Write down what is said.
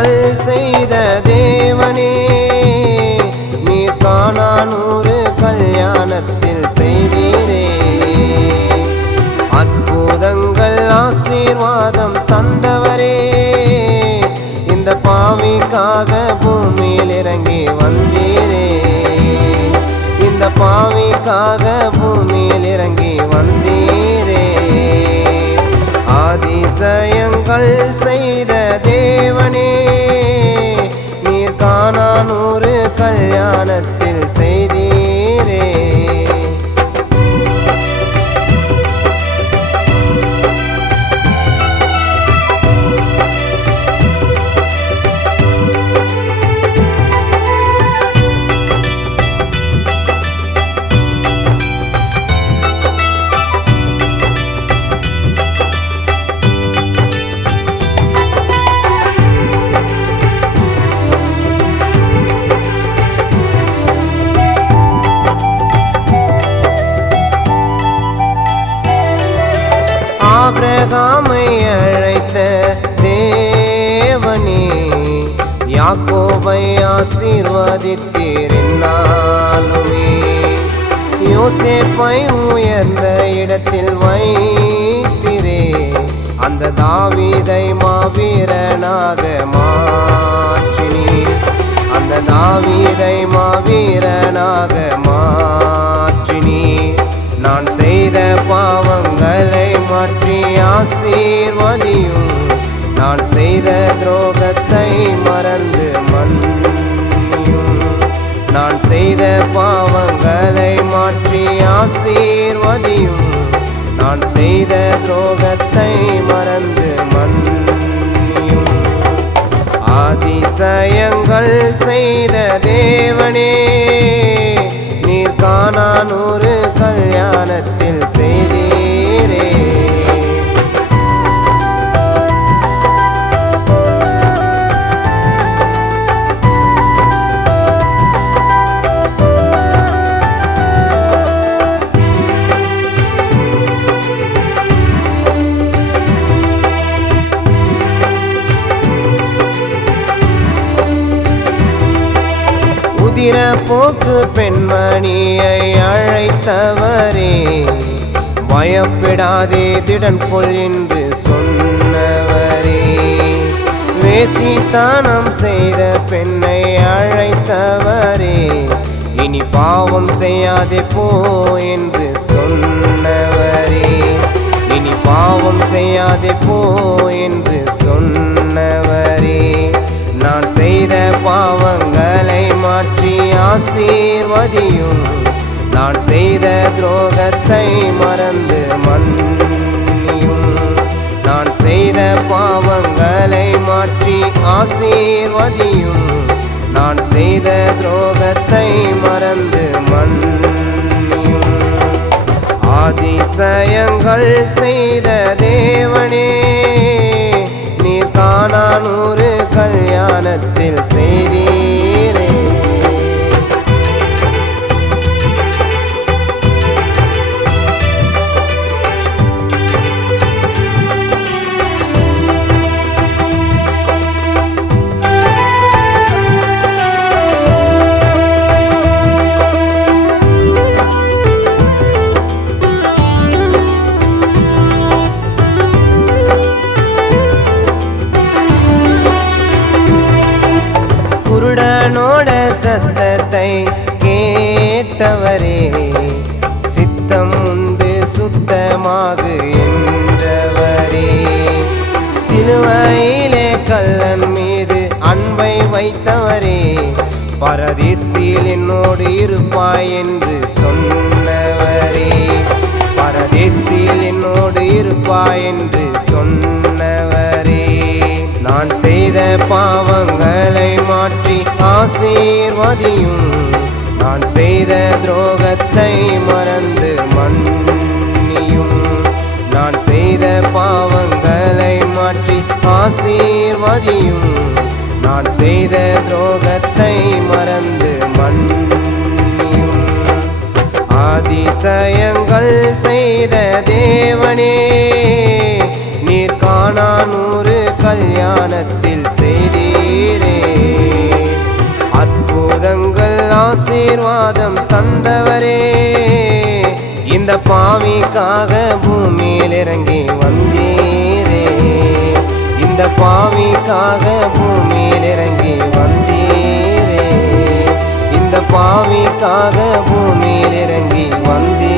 அதிசயங்கள் செய்த தேவனே, நீர் காணா 100 கல்யாணத்தில் செய்தீரே. அற்புதங்கள் ஆசீர்வாதம் தந்தவரே, இந்த பாவிக்காக பூமியில் இறங்கி வந்தீரே. இந்த பாவிக்காக பூமியில் இறங்கி வந்தீரே. அதிசயங்கள் செய்த தேவனே, நீர் காணா 100 கல்யாணத்தில் செய்தீரே. ஆபிரகாமை அழைத்த தேவனே, யாக்கோபை ஆசீர்வதித்தீர் என்னாலுமே. யோசேப்பை உயர்ந்த இடத்தில் வைத்திரே, அந்த தாவீதை மாவீரனாக மாற்றினீர். அந்த தாவீதை மாவீரனாக மாற்றினீர். நான் செய்த பாவங்களை மாற்றி ஆசீர்வதியும். நான் செய்த துரோகத்தை மறந்து மன்னியும். நான் செய்த பாவங்களை மாற்றி ஆசீர்வதியும். நான் செய்த துரோகத்தை மறந்து மன்னியும். அதிசயங்கள் செய்த தேவனே, நீர் காணா 100 கல்யாணத்தில் செய்தீரே. உதிர போக்கு பெண்மணியை அழைத்தவரே, பயப்படாதே திடன் கொள் என்று சொன்னவரே. வேசித்தனம் செய்த பெண்ணை அழைத்தவரே, இனி பாவம் செய்யாதே போ என்று சொன்னவரே. இனி பாவம் செய்யாதே போ என்று சொன்னவரே. நான் செய்த பாவங்களை மாற்றி ஆசீர்வதியும். நான் செய்த துரோகத்தை மறந்து மன்னியும். நான் செய்த பாவங்களை மாற்றி ஆசீர்வதியும். நான் செய்த துரோகத்தை மறந்து மன்னியும். அதிசயங்கள் செய்த தேவனே, நீர் காணா 100 கல்யாணத்தில் செய்தீரே. குருடனோட சத்தத்தை கேட்டவரே, சித்தம் உண்டு சுத்தமாகு என்றவரே. சிலுவையிலே கல்லன் மீது அன்பை வைத்தவரே, பரதீசில் என்னோடு இருப்பாய் என்று சொன்னவரே. பரதேசில் என்னோடு இருப்பாய் என்று சொன்னவரே. நான் செய்த பாவங்களை மாற்றி ஆசீர்வதியும். நான் செய்த துரோகத்தை மறந்து மன்னியும். நான் செய்த பாவங்களை மாற்றி ஆசீர்வதியும். நான் செய்த துரோகத்தை மறந்து மன்னியும். அதிசயங்கள் செய்த தேவனே, நீர் காணா 100 கல்யாணத்தில் செய்தீர். ஆசீர்வாதம் தந்தவரே, இந்த பாவிக்காக பூமியில் இறங்கி வந்தீரே, இந்த பாவிக்காக பூமியில் இறங்கி வந்தீரே, இந்த பாவிக்காக பூமியில் இறங்கி வந்தீரே.